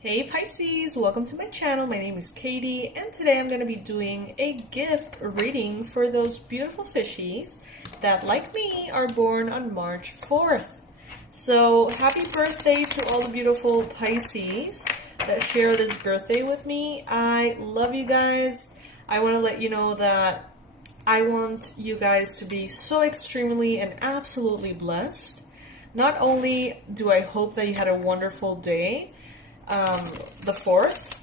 Hey Pisces, welcome to my channel. My name is Katie and today I'm going to be doing a gift reading for those beautiful fishies that, like me, are born on March 4th. So happy birthday to all the beautiful Pisces that share this birthday with me. I love you guys. I want to let you know that I want you guys to be so extremely and absolutely blessed. Not only do I hope that you had a wonderful day, the 4th.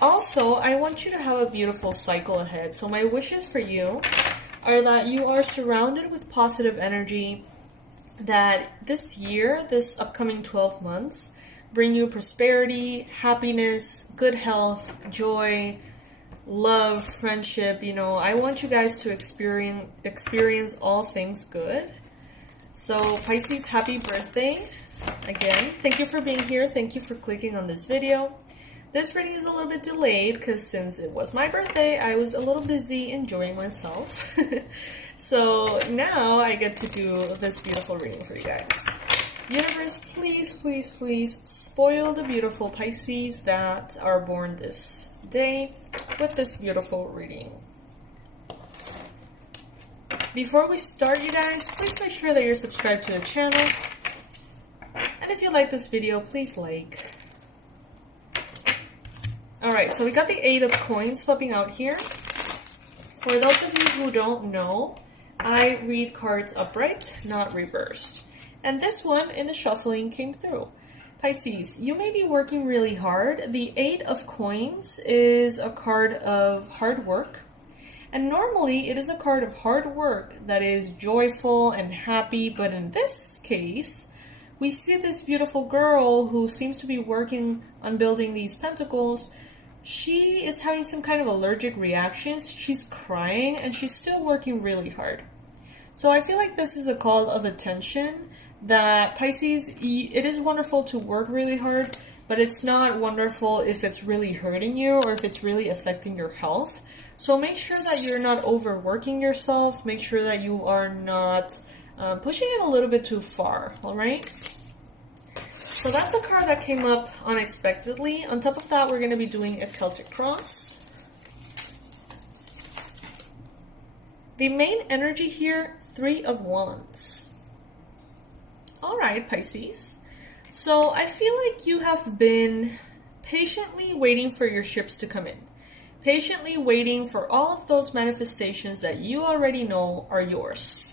Also, I want you to have a beautiful cycle ahead. So my wishes for you are that you are surrounded with positive energy, that this year, this upcoming 12 months, bring you prosperity, happiness, good health, joy, love, friendship. You know, I want you guys to experience all things good. So Pisces, happy birthday. Again, thank you for being here. Thank you for clicking on this video. This reading is a little bit delayed because since it was my birthday, I was a little busy enjoying myself. So now I get to do this beautiful reading for you guys. Universe, please, please, please spoil the beautiful Pisces that are born this day with this beautiful reading. Before we start, you guys, please make sure that you're subscribed to the channel. And if you like this video, please like. Alright, so we got the 8 of coins popping out here. For those of you who don't know, I read cards upright, not reversed. And this one in the shuffling came through. Pisces, you may be working really hard. The 8 of coins is a card of hard work. And normally it is a card of hard work that is joyful and happy, but in this case, we see this beautiful girl who seems to be working on building these pentacles. She is having some kind of allergic reactions. She's crying and she's still working really hard. So I feel like this is a call of attention that Pisces, it is wonderful to work really hard, but it's not wonderful if it's really hurting you or if it's really affecting your health. So make sure that you're not overworking yourself. Make sure that you are not pushing it a little bit too far, all right? So that's a card that came up unexpectedly. On top of that, we're going to be doing a Celtic cross. The main energy here, 3 of Wands. All right, Pisces. So I feel like you have been patiently waiting for your ships to come in. Patiently waiting for all of those manifestations that you already know are yours.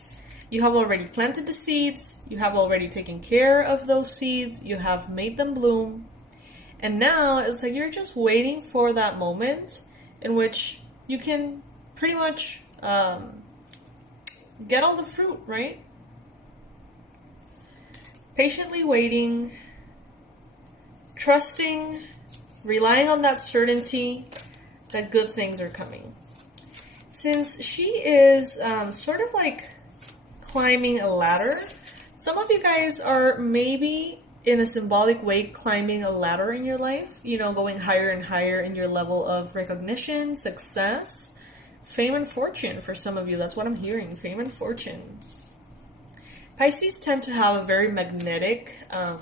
You have already planted the seeds, you have already taken care of those seeds, you have made them bloom, and now it's like you're just waiting for that moment in which you can pretty much get all the fruit, right? Patiently waiting, trusting, relying on that certainty that good things are coming. Since she is sort of like climbing a ladder. Some of you guys are maybe in a symbolic way climbing a ladder in your life, you know, going higher and higher in your level of recognition, success, fame and fortune. For some of you, that's what I'm hearing, fame and fortune. Pisces tend to have a very magnetic, kind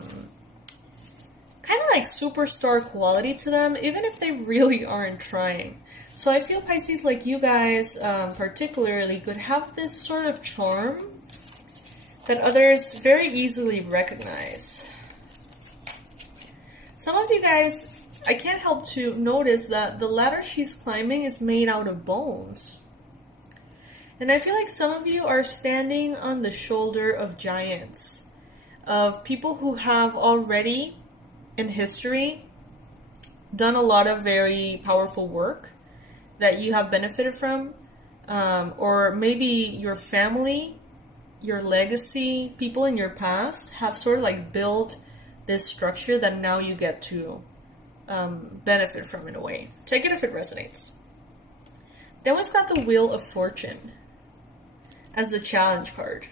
of like superstar quality to them, even if they really aren't trying. So I feel Pisces, like you guys particularly, could have this sort of charm that others very easily recognize. Some of you guys, I can't help to notice that the ladder she's climbing is made out of bones. And I feel like some of you are standing on the shoulder of giants, of people who have already, in history, done a lot of very powerful work that you have benefited from, or maybe your family, your legacy, people in your past have sort of like built this structure that now you get to benefit from in a way. Take it if it resonates. Then we've got the Wheel of Fortune as the challenge card.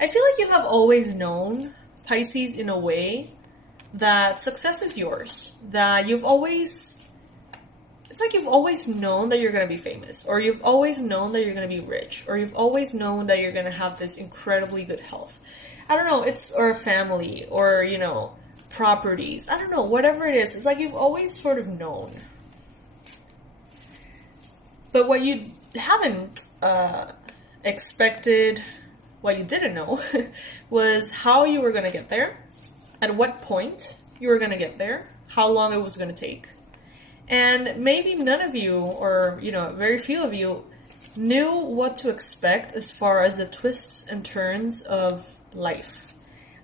I feel like you have always known, Pisces, in a way, that success is yours. That you've always, it's like you've always known that you're going to be famous, or you've always known that you're going to be rich, or you've always known that you're going to have this incredibly good health. I don't know, it's, or a family, or, you know, properties. I don't know, whatever it is. It's like you've always sort of known. But what you haven't expected, what you didn't know, was how you were going to get there, at what point you were going to get there, how long it was going to take. And maybe none of you, or, you know, very few of you, knew what to expect as far as the twists and turns of life.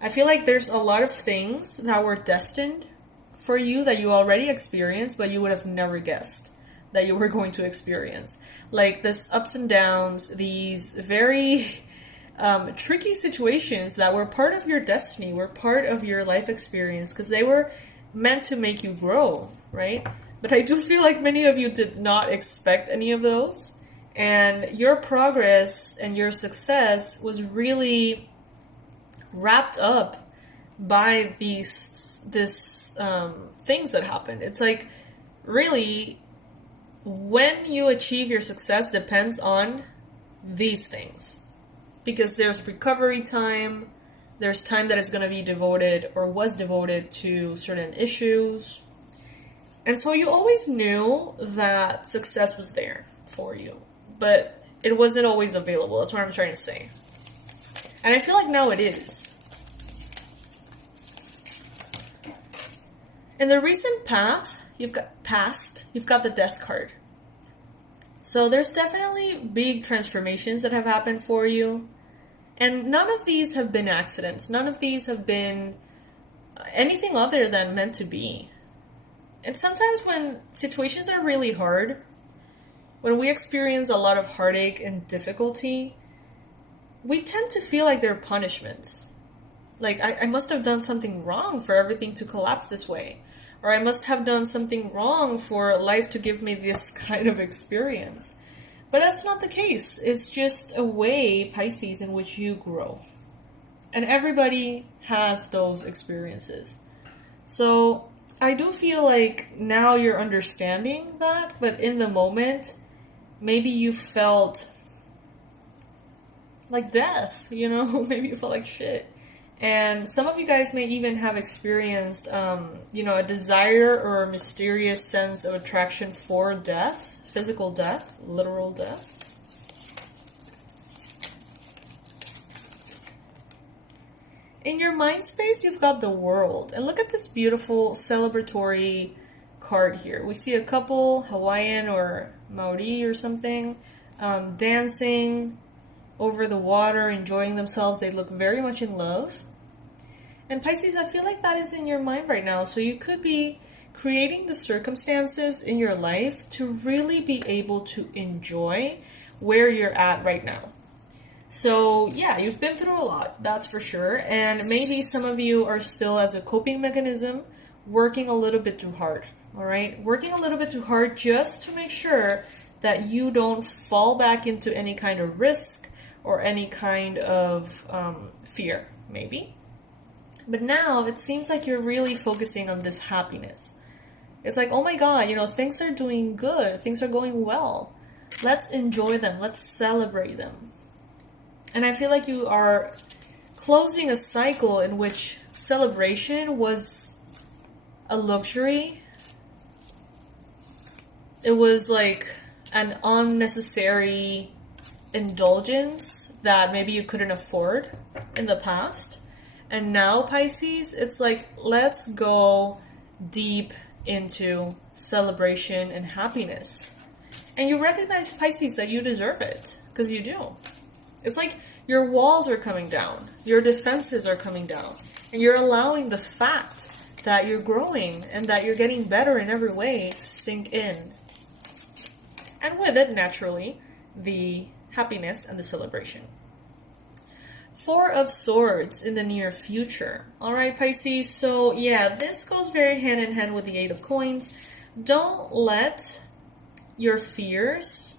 I feel like there's a lot of things that were destined for you that you already experienced, but you would have never guessed that you were going to experience. Like this ups and downs, these very tricky situations that were part of your destiny, were part of your life experience, because they were meant to make you grow, right? But I do feel like many of you did not expect any of those. And your progress and your success was really wrapped up by these things that happened. It's like, really, when you achieve your success depends on these things. Because there's recovery time, there's time that is going to be devoted or was devoted to certain issues. And so you always knew that success was there for you, but it wasn't always available. That's what I'm trying to say. And I feel like now it is. In the recent you've got the Death card. So there's definitely big transformations that have happened for you. And none of these have been accidents. None of these have been anything other than meant to be. And sometimes when situations are really hard, when we experience a lot of heartache and difficulty, we tend to feel like they're punishments. Like, I must have done something wrong for everything to collapse this way. Or I must have done something wrong for life to give me this kind of experience. But that's not the case. It's just a way, Pisces, in which you grow. And everybody has those experiences. So I do feel like now you're understanding that, but in the moment, maybe you felt like death, you know? Maybe you felt like shit. And some of you guys may even have experienced, a desire or a mysterious sense of attraction for death, physical death, literal death. In your mind space, you've got the World. And look at this beautiful celebratory card here. We see a couple, Hawaiian or Maori or something, dancing over the water, enjoying themselves. They look very much in love. And Pisces, I feel like that is in your mind right now. So you could be creating the circumstances in your life to really be able to enjoy where you're at right now. So yeah, you've been through a lot, that's for sure. And maybe some of you are still, as a coping mechanism, working a little bit too hard. All right? Working a little bit too hard just to make sure that you don't fall back into any kind of risk or any kind of fear, maybe. But now it seems like you're really focusing on this happiness. It's like, oh my God, things are doing good. Things are going well. Let's enjoy them. Let's celebrate them. And I feel like you are closing a cycle in which celebration was a luxury. It was like an unnecessary indulgence that maybe you couldn't afford in the past. And now, Pisces, it's like, let's go deep into celebration and happiness. And you recognize, Pisces, that you deserve it, because you do. It's like your walls are coming down, your defenses are coming down, and you're allowing the fact that you're growing and that you're getting better in every way to sink in. And with it, naturally, the happiness and the celebration. Four of Swords in the near future. All right, Pisces. So yeah, this goes very hand in hand with the Eight of Coins. Don't let your fears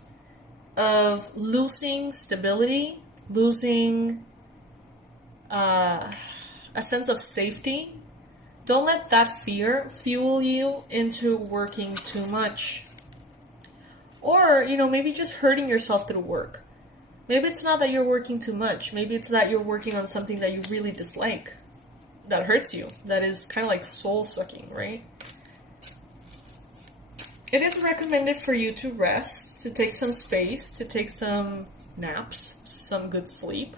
of losing stability, losing a sense of safety, don't let that fear fuel you into working too much. Or, maybe just hurting yourself through work. Maybe it's not that you're working too much. Maybe it's that you're working on something that you really dislike. that hurts you, that is kind of like soul-sucking, right? It is recommended for you to rest, to take some space, to take some naps, some good sleep.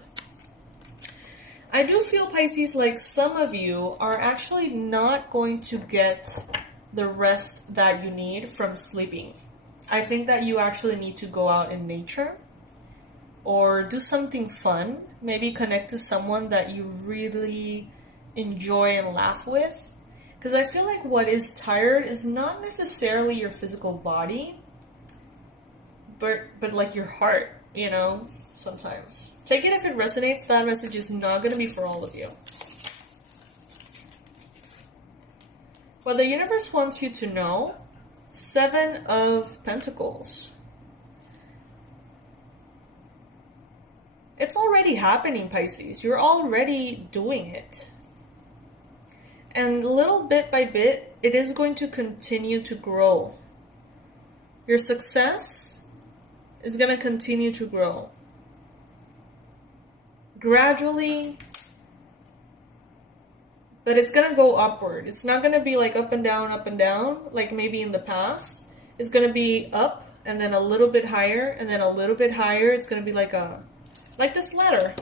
I do feel, Pisces, like some of you are actually not going to get the rest that you need from sleeping. I think that you actually need to go out in nature or do something fun. Maybe connect to someone that you really enjoy and laugh with. Because I feel like what is tired is not necessarily your physical body, but like your heart, you know, sometimes. Take it if it resonates. That message is not going to be for all of you. What the universe wants you to know, 7 of Pentacles. It's already happening, Pisces. You're already doing it. And little bit by bit, it is going to continue to grow. Your success is going to continue to grow. Gradually, but it's going to go upward. It's not going to be like up and down, like maybe in the past. It's going to be up and then a little bit higher and then a little bit higher. It's going to be like this ladder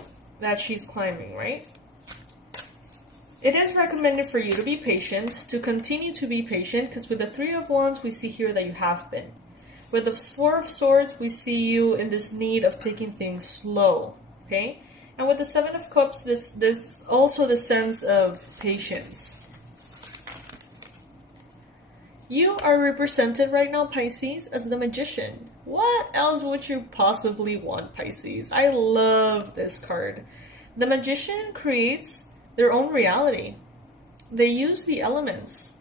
that she's climbing, right? It is recommended for you to be patient, to continue to be patient, because with the 3 of Wands, we see here that you have been. With the 4 of Swords, we see you in this need of taking things slow, okay? And with the 7 of Cups, there's also the sense of patience. You are represented right now, Pisces, as the Magician. What else would you possibly want, Pisces? I love this card. The Magician creates their own reality. They use the elements.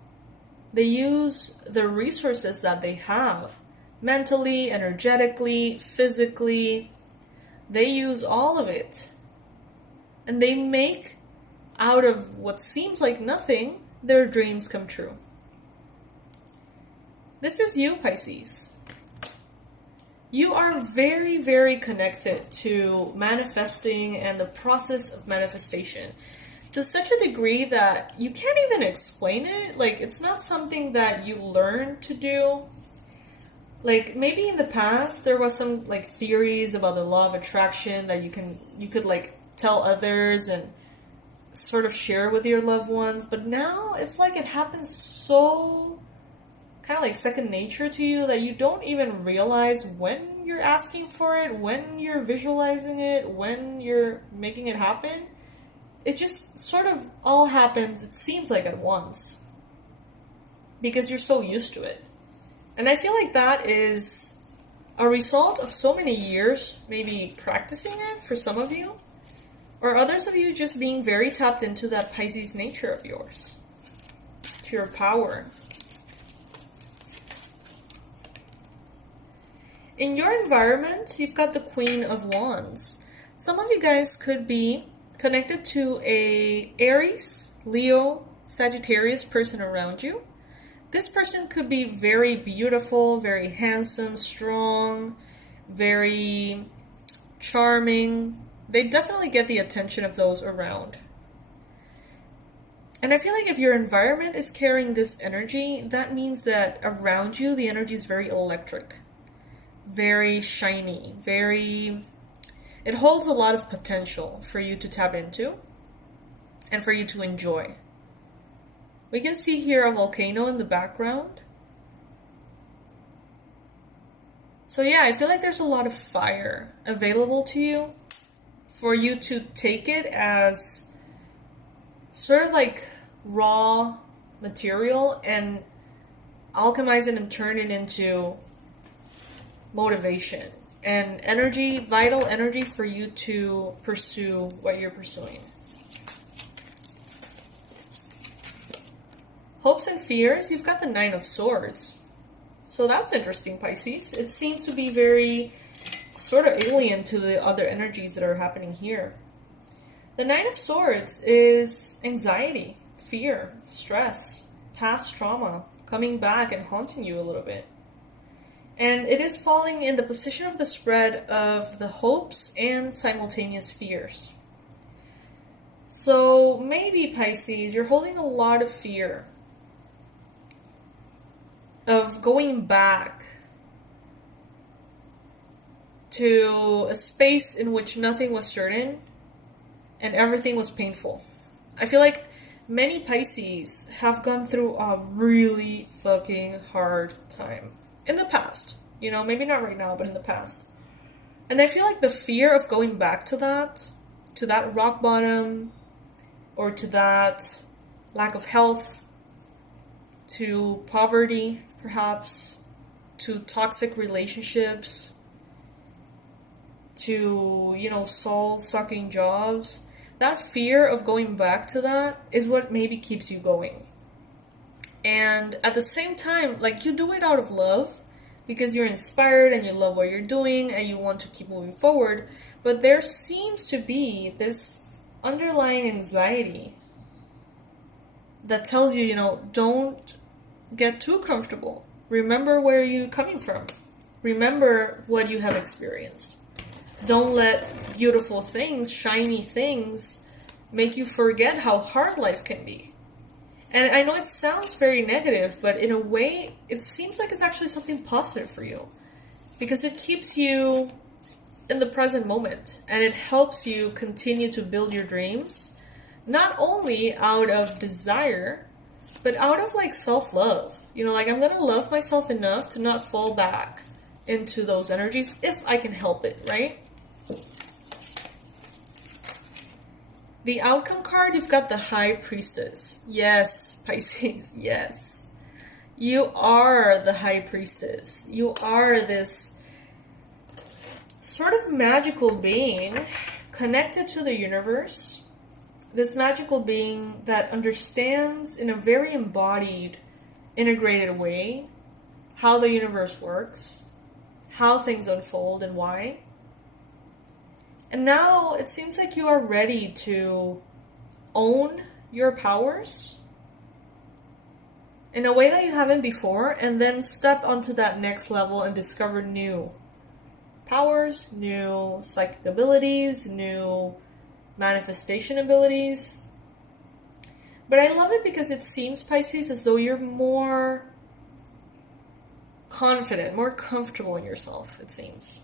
They use the resources that they have. Mentally, energetically, physically. They use all of it. And they make, out of what seems like nothing, their dreams come true. This is you, Pisces. You are very, very connected to manifesting and the process of manifestation to such a degree that you can't even explain it. Like, it's not something that you learn to do. Like, maybe in the past there was some like theories about the law of attraction that you could like tell others and sort of share with your loved ones, but now it's like it happens so kind of like second nature to you that you don't even realize when you're asking for it, when you're visualizing it, when you're making it happen. It just sort of all happens, it seems like, at once, because you're so used to it. And I feel like that is a result of so many years maybe practicing it for some of you, or others of you just being very tapped into that Pisces nature of yours, to your power. In your environment, you've got the Queen of Wands. Some of you guys could be connected to a Aries, Leo, Sagittarius person around you. This person could be very beautiful, very handsome, strong, very charming. They definitely get the attention of those around. And I feel like if your environment is carrying this energy, that means that around you, the energy is very electric, very shiny, it holds a lot of potential for you to tap into and for you to enjoy. We can see here a volcano in the background. So yeah, I feel like there's a lot of fire available to you for you to take it as sort of like raw material and alchemize it and turn it into motivation and energy, vital energy for you to pursue what you're pursuing. Hopes and fears, you've got the 9 of Swords. So that's interesting, Pisces. It seems to be very sort of alien to the other energies that are happening here. The 9 of Swords is anxiety, fear, stress, past trauma, coming back and haunting you a little bit. And it is falling in the position of the spread of the hopes and simultaneous fears. So maybe, Pisces, you're holding a lot of fear of going back to a space in which nothing was certain and everything was painful. I feel like many Pisces have gone through a really fucking hard time in the past. You know, maybe not right now, but in the past. And I feel like the fear of going back to that rock bottom, or to that lack of health, to poverty, perhaps, to toxic relationships, to, you know, soul-sucking jobs. That fear of going back to that is what maybe keeps you going. And at the same time, like, you do it out of love because you're inspired and you love what you're doing and you want to keep moving forward. But there seems to be this underlying anxiety that tells you, you know, don't get too comfortable. Remember where you're coming from. Remember what you have experienced. Don't let beautiful things, shiny things, make you forget how hard life can be. And I know it sounds very negative, but in a way, it seems like it's actually something positive for you. Because it keeps you in the present moment. And it helps you continue to build your dreams. Not only out of desire, but out of like self-love. You know, like, I'm gonna love myself enough to not fall back into those energies if I can help it, right? The outcome card, you've got the High Priestess. Yes, Pisces, yes. You are the High Priestess. You are this sort of magical being connected to the universe. This magical being that understands in a very embodied, integrated way how the universe works, how things unfold, and why. And now it seems like you are ready to own your powers in a way that you haven't before, and then step onto that next level and discover new powers, new psychic abilities, new manifestation abilities. But I love it because it seems, Pisces, as though you're more confident, more comfortable in yourself, it seems.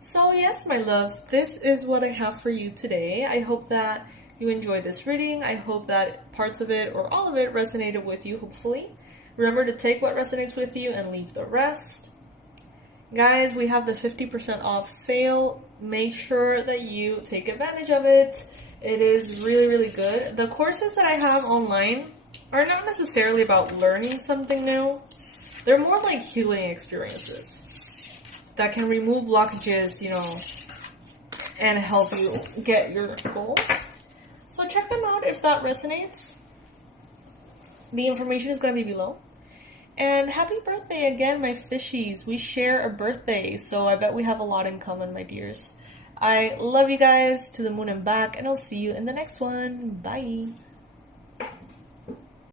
So yes, my loves, this is what I have for you today. I hope that you enjoyed this reading. I hope that parts of it or all of it resonated with you, hopefully. Remember to take what resonates with you and leave the rest. Guys, we have the 50% off sale. Make sure that you take advantage of it. It is really, really good. The courses that I have online are not necessarily about learning something new. They're more like healing experiences that can remove blockages, you know, and help you get your goals. So check them out if that resonates. The information is going to be below. And happy birthday again, my fishies. We share a birthday, so I bet we have a lot in common, my dears. I love you guys to the moon and back, and I'll see you in the next one. Bye.